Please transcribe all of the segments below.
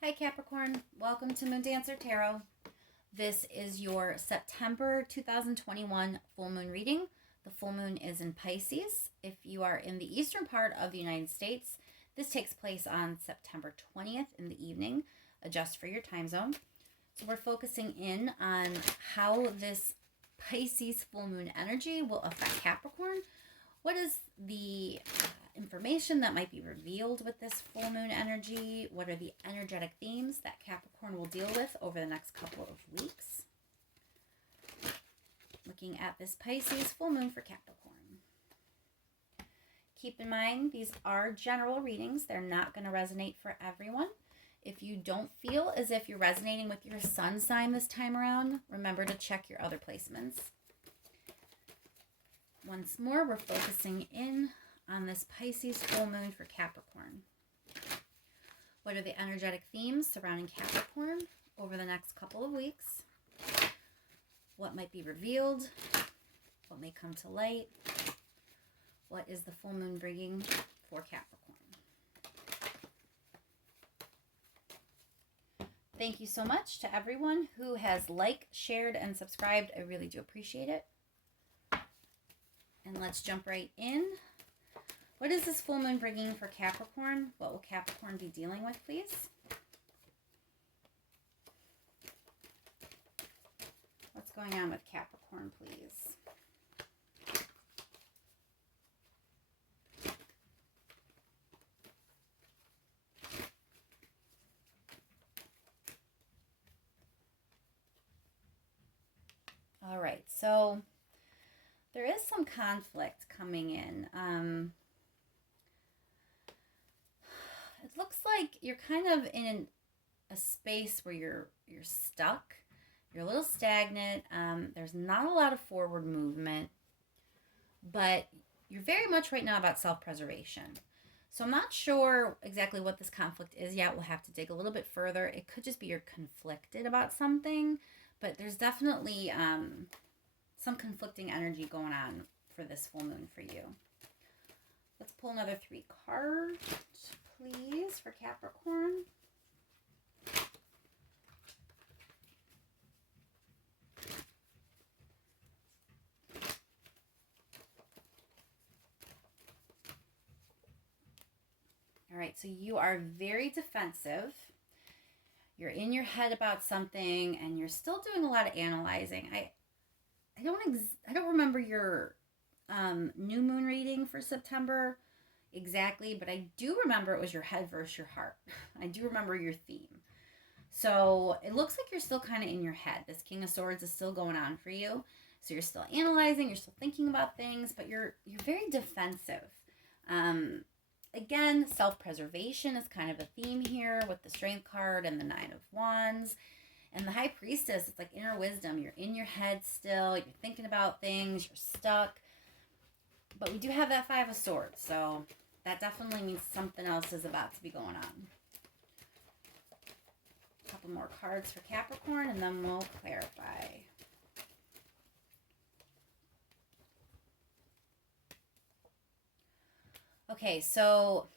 Hi Capricorn, welcome to Moon Dancer Tarot. This is your September 2021 full moon reading. The full moon is in Pisces. If you are in the eastern part of the United States, this takes place on September 20th in the evening. Adjust for your time zone. So we're focusing in on how this Pisces full moon energy will affect Capricorn. What is the information that might be revealed with this full moon energy? What are the energetic themes that Capricorn will deal with over the next couple of weeks? Looking at this Pisces full moon for Capricorn. Keep in mind, these are general readings. They're not going to resonate for everyone. If you don't feel as if you're resonating with your sun sign this time around, remember to check your other placements. Once more, we're focusing in on this Pisces full moon for Capricorn. What are the energetic themes surrounding Capricorn over the next couple of weeks? What might be revealed? What may come to light? What is the full moon bringing for Capricorn? Thank you so much to everyone who has liked, shared, and subscribed. I really do appreciate it. And let's jump right in. What is this full moon bringing for Capricorn? What will Capricorn be dealing with, please? What's going on with Capricorn, please? All right, so there is some conflict coming in. It looks like you're kind of in a space where you're stuck. You're a little stagnant. There's not a lot of forward movement, but you're very much right now about self-preservation. So I'm not sure exactly what this conflict is yet. We'll have to dig a little bit further. It could just be you're conflicted about something, but there's definitely some conflicting energy going on for this full moon for you. Let's pull another 3 cards, please, for Capricorn. All right, so you are very defensive. You're in your head about something, and you're still doing a lot of analyzing. I don't remember your new moon reading for September exactly, but I do remember it was your head versus your heart. I do remember your theme. So it looks like you're still kind of in your head. This King of Swords is still going on for you. So you're still analyzing, you're still thinking about things, but you're very defensive. Again, self-preservation is kind of a theme here with the Strength card and the 9 of Wands. And the High Priestess, it's like inner wisdom. You're in your head still. You're thinking about things. You're stuck. But we do have that 5 of Swords. So that definitely means something else is about to be going on. A couple more cards for Capricorn, and then we'll clarify. Okay, so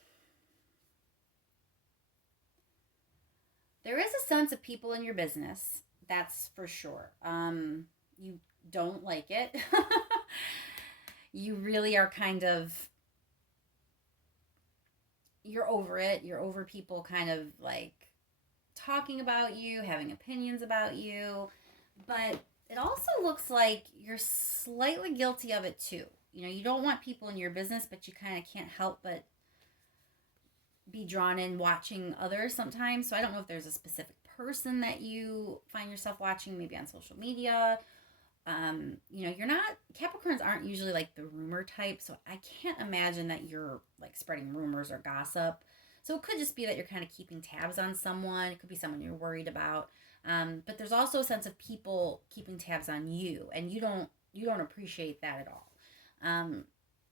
there is a sense of people in your business, that's for sure. You don't like it. You really are kind of, you're over it. You're over people kind of like talking about you, having opinions about you. But it also looks like you're slightly guilty of it too. You know, you don't want people in your business, but you kind of can't help but be drawn in watching others sometimes. So I don't know if there's a specific person that you find yourself watching, maybe on social media. You know, you're not, Capricorns aren't usually like the rumor type, so I can't imagine that you're like spreading rumors or gossip. So it could just be that you're kind of keeping tabs on someone. It could be someone you're worried about. But there's also a sense of people keeping tabs on you, and you don't appreciate that at all.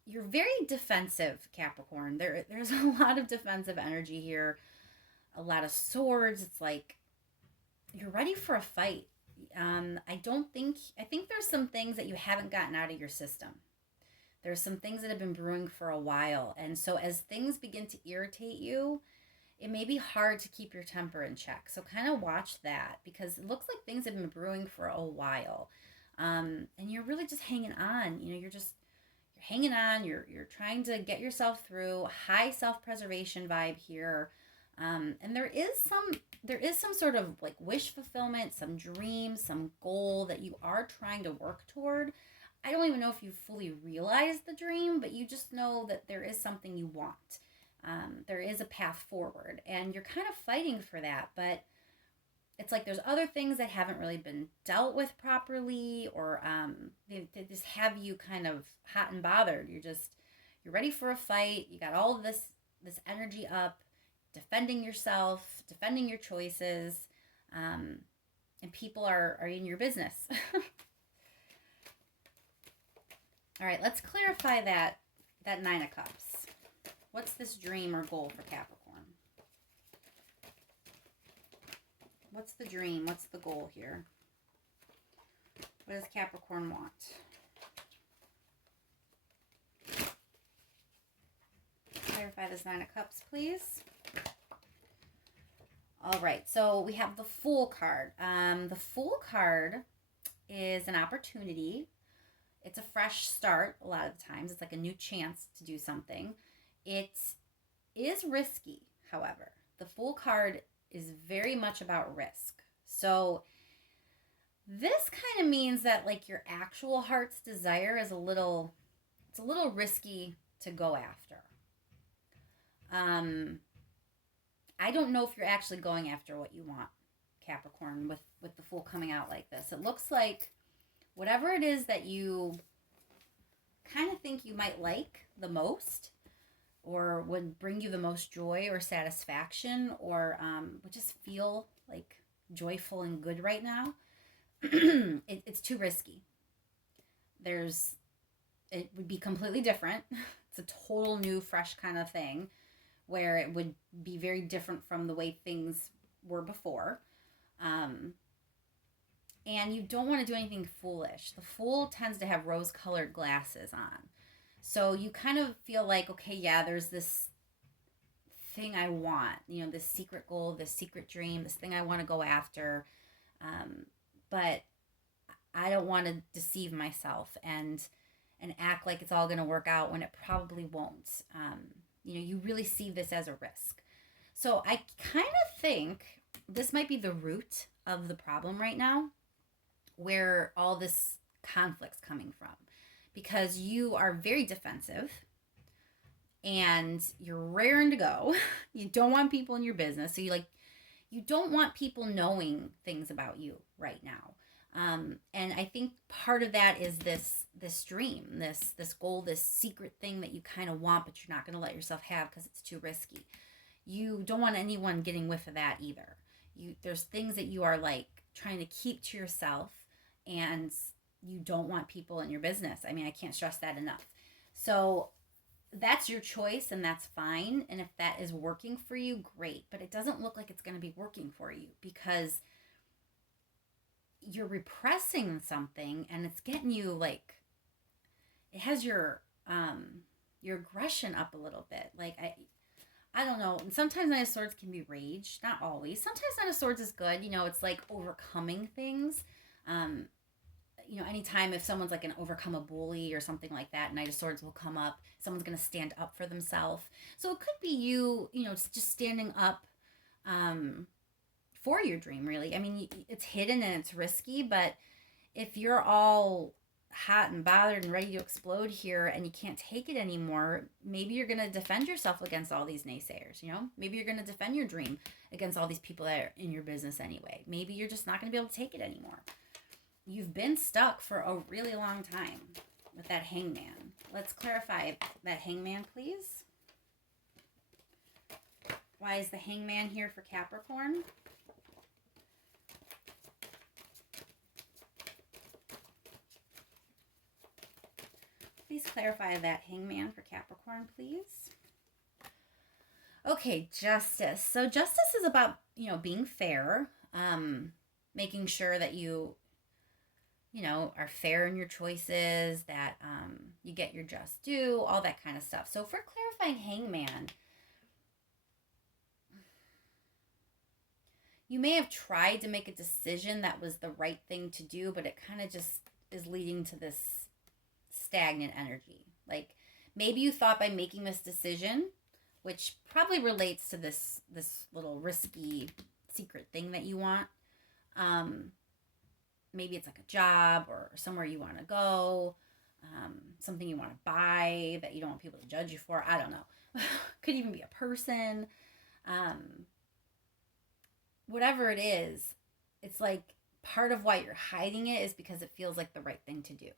You're very defensive, Capricorn. There's a lot of defensive energy here, a lot of swords. It's like you're ready for a fight. I think there's some things that you haven't gotten out of your system. There's some things that have been brewing for a while. And so as things begin to irritate you, it may be hard to keep your temper in check. So kind of watch that, because it looks like things have been brewing for a while. And you're really just hanging on. You're hanging on. You're trying to get yourself through. High self-preservation vibe here. And there is some sort of like wish fulfillment, some dream, some goal that you are trying to work toward. I don't even know if you fully realize the dream, but you just know that there is something you want. There is a path forward, and you're kind of fighting for that, but it's like there's other things that haven't really been dealt with properly, or they just have you kind of hot and bothered. You're ready for a fight. You got all of this energy up, defending yourself, defending your choices, and people are in your business. All right, let's clarify that Nine of Cups. What's this dream or goal for Capricorn? What's the dream? What's the goal here? What does Capricorn want? Clarify this Nine of Cups, please. All right, so we have the Fool card. The Fool card is an opportunity. It's a fresh start a lot of the times. It's like a new chance to do something. It is risky, however. The Fool card is very much about risk. So this kind of means that like your actual heart's desire is a little risky to go after. I don't know if you're actually going after what you want, Capricorn, with the Fool coming out like this. It looks like whatever it is that you kind of think you might like the most, or would bring you the most joy or satisfaction, or would just feel like joyful and good right now, it's too risky. It would be completely different. It's a total new, fresh kind of thing, where it would be very different from the way things were before. And you don't want to do anything foolish. The Fool tends to have rose-colored glasses on. So you kind of feel like, okay, yeah, there's this thing I want, this secret goal, this secret dream, this thing I want to go after. But I don't want to deceive myself and act like it's all going to work out when it probably won't. You really see this as a risk. So I kind of think this might be the root of the problem right now, where all this conflict's coming from, because you are very defensive and you're raring to go. You don't want people in your business. So you don't want people knowing things about you right now. And I think part of that is this dream, this goal, this secret thing that you kind of want, but you're not going to let yourself have because it's too risky. You don't want anyone getting whiff of that either. There's things that you are like trying to keep to yourself, and you don't want people in your business. I mean, I can't stress that enough. So that's your choice, and that's fine. And if that is working for you, great. But it doesn't look like it's going to be working for you, because you're repressing something, and it's getting you like, it has your aggression up a little bit. Like I don't know. And sometimes Knight of Swords can be rage, not always. Sometimes Knight of Swords is good. It's like overcoming things. Anytime if someone's like going to overcome a bully or something like that, Knight of Swords will come up. Someone's going to stand up for themselves. So it could be you just standing up for your dream, really. I mean, it's hidden and it's risky, but if you're all hot and bothered and ready to explode here and you can't take it anymore, maybe you're going to defend yourself against all these naysayers. Maybe you're going to defend your dream against all these people that are in your business anyway. Maybe you're just not going to be able to take it anymore. You've been stuck for a really long time with that Hangman. Let's clarify that Hangman, please. Why is the Hangman here for Capricorn? Please clarify that Hangman for Capricorn, please. Okay, Justice. So Justice is about, being fair, making sure that you are fair in your choices, that you get your just due, all that kind of stuff. So for clarifying Hangman, you may have tried to make a decision that was the right thing to do, but it kind of just is leading to this stagnant energy. Like maybe you thought by making this decision, which probably relates to this little risky secret thing that you want. Maybe it's like a job or somewhere you want to go, something you want to buy that you don't want people to judge you for. I don't know. Could even be a person. Whatever it is, it's like part of why you're hiding it is because it feels like the right thing to do.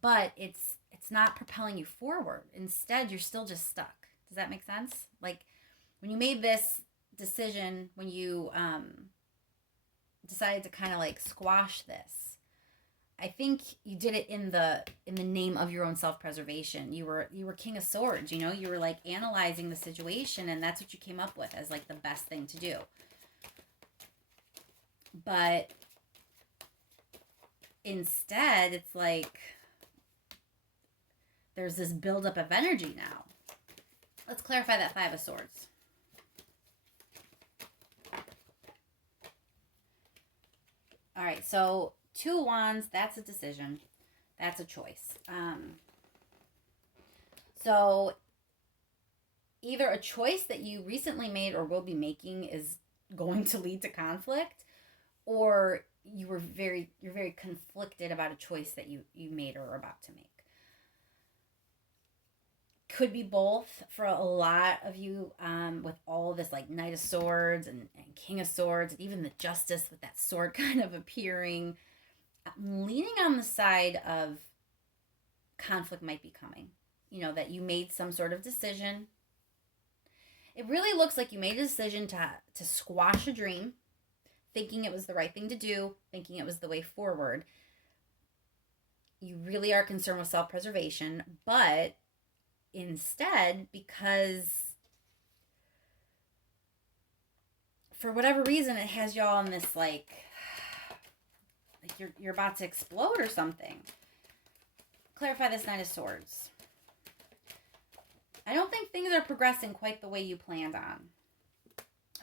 But it's not propelling you forward. Instead, you're still just stuck. Does that make sense? Like when you made this decision, when you decided to kind of like squash this, I think you did it in the name of your own self-preservation. You were King of Swords, you know, you were like analyzing the situation, and that's what you came up with as like the best thing to do. But instead, it's like there's this buildup of energy now. Let's clarify that Five of Swords. All right, so Two of Wands, that's a decision. That's a choice. So either a choice that you recently made or will be making is going to lead to conflict, or you're very conflicted about a choice that you made or are about to make. Could be both for a lot of you, with all this like Knight of Swords and King of Swords, and even the Justice with that sword kind of appearing. I'm leaning on the side of conflict might be coming. You know, that you made some sort of decision. It really looks like you made a decision to squash a dream, thinking it was the right thing to do, thinking it was the way forward. You really are concerned with self-preservation, but instead, because for whatever reason it has y'all in this like you're about to explode or something. Clarify this Knight of Swords. I don't think things are progressing quite the way you planned on.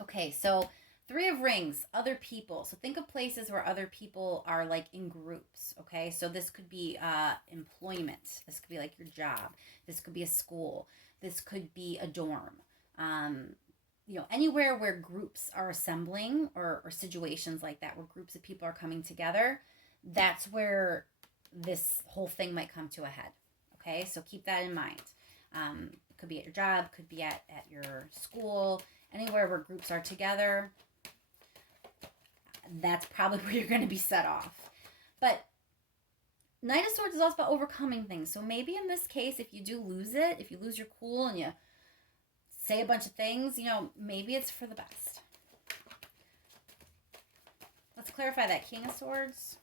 Okay, so Three of Rings, other people. So think of places where other people are like in groups, okay? So this could be employment. This could be like your job. This could be a school. This could be a dorm. You know, anywhere where groups are assembling or situations like that where groups of people are coming together, that's where this whole thing might come to a head, okay? So keep that in mind. It could be at your job, could be at your school, anywhere where groups are together. That's probably where you're going to be set off. But Knight of Swords is also about overcoming things. So maybe in this case, if you do lose it, if you lose your cool and you say a bunch of things, you know, maybe it's for the best. Let's clarify that King of Swords.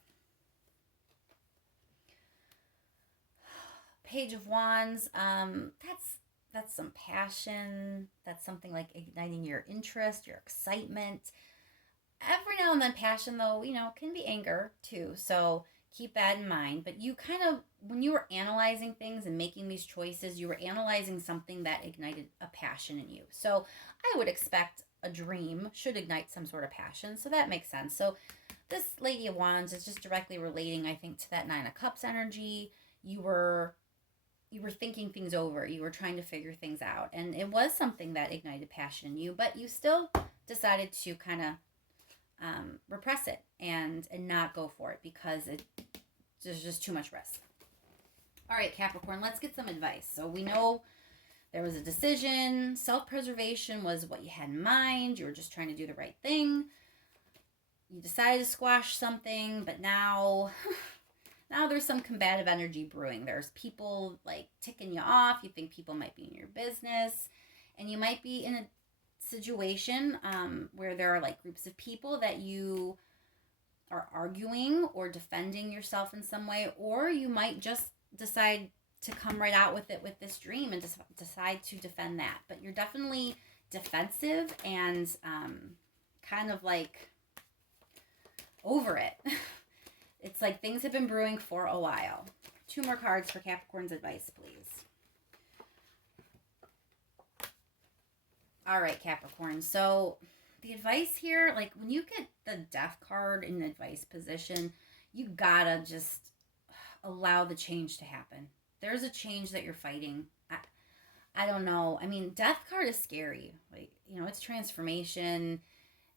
Page of Wands. That's some passion. That's something like igniting your interest, your excitement. Every now and then passion, though, you know, can be anger too. So keep that in mind. But you kind of, when you were analyzing things and making these choices, you were analyzing something that ignited a passion in you. So I would expect a dream should ignite some sort of passion. So that makes sense. So this Lady of Wands is just directly relating, I think, to that Nine of Cups energy. You were thinking things over. You were trying to figure things out. And it was something that ignited passion in you, but you still decided to kind of repress it and not go for it because there's just too much risk. All right, Capricorn, let's get some advice. So we know there was a decision. Self-preservation was what you had in mind. You were just trying to do the right thing. You decided to squash something, but now there's some combative energy brewing. There's people like ticking you off. You think people might be in your business, and you might be in a situation where there are like groups of people that you are arguing or defending yourself in some way, or you might just decide to come right out with it with this dream and decide to defend that. But you're definitely defensive and kind of like over it. It's like things have been brewing for a while. 2 more cards for Capricorn's advice, please. All right, Capricorn. So the advice here, like when you get the Death card in the advice position, you gotta just allow the change to happen. There's a change that you're fighting. I don't know. I mean, Death card is scary. Like, it's transformation.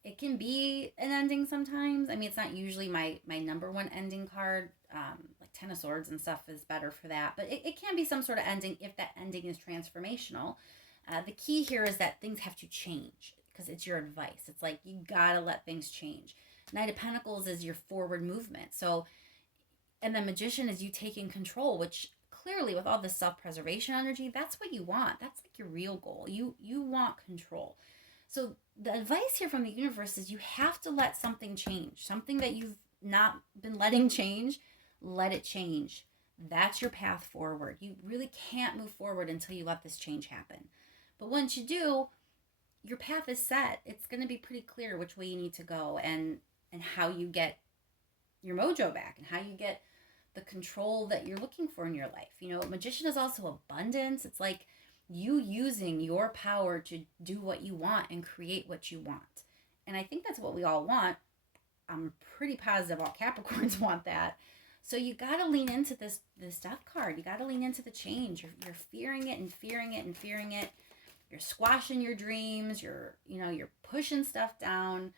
It can be an ending sometimes. I mean, it's not usually my number one ending card. Like Ten of Swords and stuff is better for that. But it can be some sort of ending if that ending is transformational. The key here is that things have to change because it's your advice. It's like you gotta let things change. Knight of Pentacles is your forward movement. So, and the Magician is you taking control, which clearly with all this self-preservation energy, that's what you want. That's like your real goal. You want control. So the advice here from the universe is you have to let something change. Something that you've not been letting change, let it change. That's your path forward. You really can't move forward until you let this change happen. But once you do, your path is set. It's going to be pretty clear which way you need to go and how you get your mojo back and how you get the control that you're looking for in your life. Magician is also abundance. It's like you using your power to do what you want and create what you want. And I think that's what we all want. I'm pretty positive all Capricorns want that. So you got to lean into this Death card. You got to lean into the change. You're fearing it and fearing it and fearing it. You're squashing your dreams. You're pushing stuff down.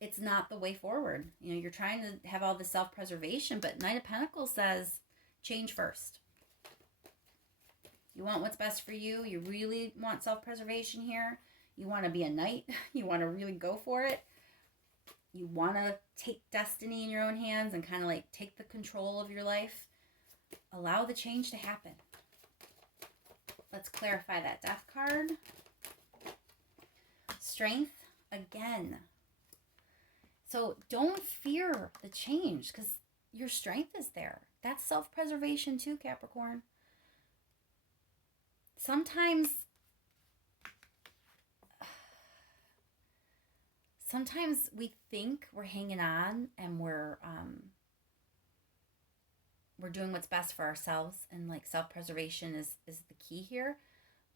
It's not the way forward. You're trying to have all the self-preservation, but Knight of Pentacles says change first. You want what's best for you. You really want self-preservation here. You want to be a knight. You want to really go for it. You want to take destiny in your own hands and kind of like take the control of your life. Allow the change to happen. Let's clarify that Death card. Strength again. So don't fear the change because your strength is there. That's self-preservation too, Capricorn. Sometimes we think we're hanging on and we're doing what's best for ourselves, and like self-preservation is the key here.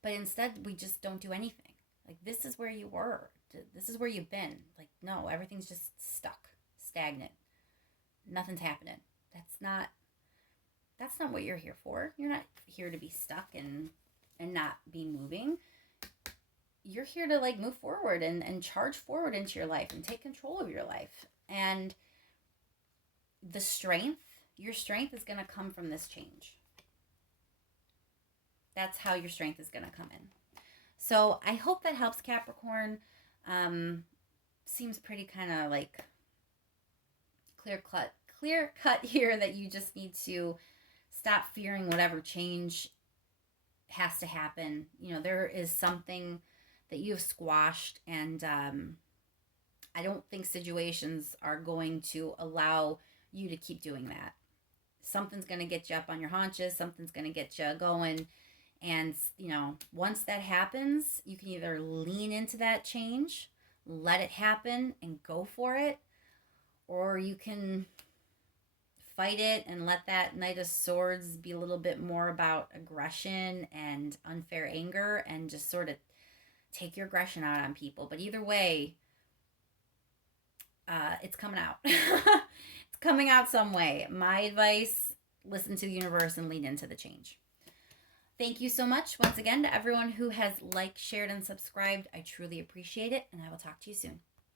But instead we just don't do anything. Like, this is where you were. This is where you've been. Like, no, everything's just stuck, stagnant. Nothing's happening. That's not what you're here for. You're not here to be stuck and not be moving. You're here to like move forward and charge forward into your life and take control of your life. And your strength is going to come from this change. That's how your strength is going to come in. So I hope that helps, Capricorn. Seems pretty kind of like clear cut here that you just need to stop fearing whatever change has to happen. There is something that you've squashed, and I don't think situations are going to allow you to keep doing that. Something's going to get you up on your haunches. Something's going to get you going. And, once that happens, you can either lean into that change, let it happen and go for it, or you can fight it and let that Knight of Swords be a little bit more about aggression and unfair anger and just sort of take your aggression out on people. But either way, it's coming out. It's coming out some way. My advice, listen to the universe and lean into the change. Thank you so much once again to everyone who has liked, shared, and subscribed. I truly appreciate it, and I will talk to you soon.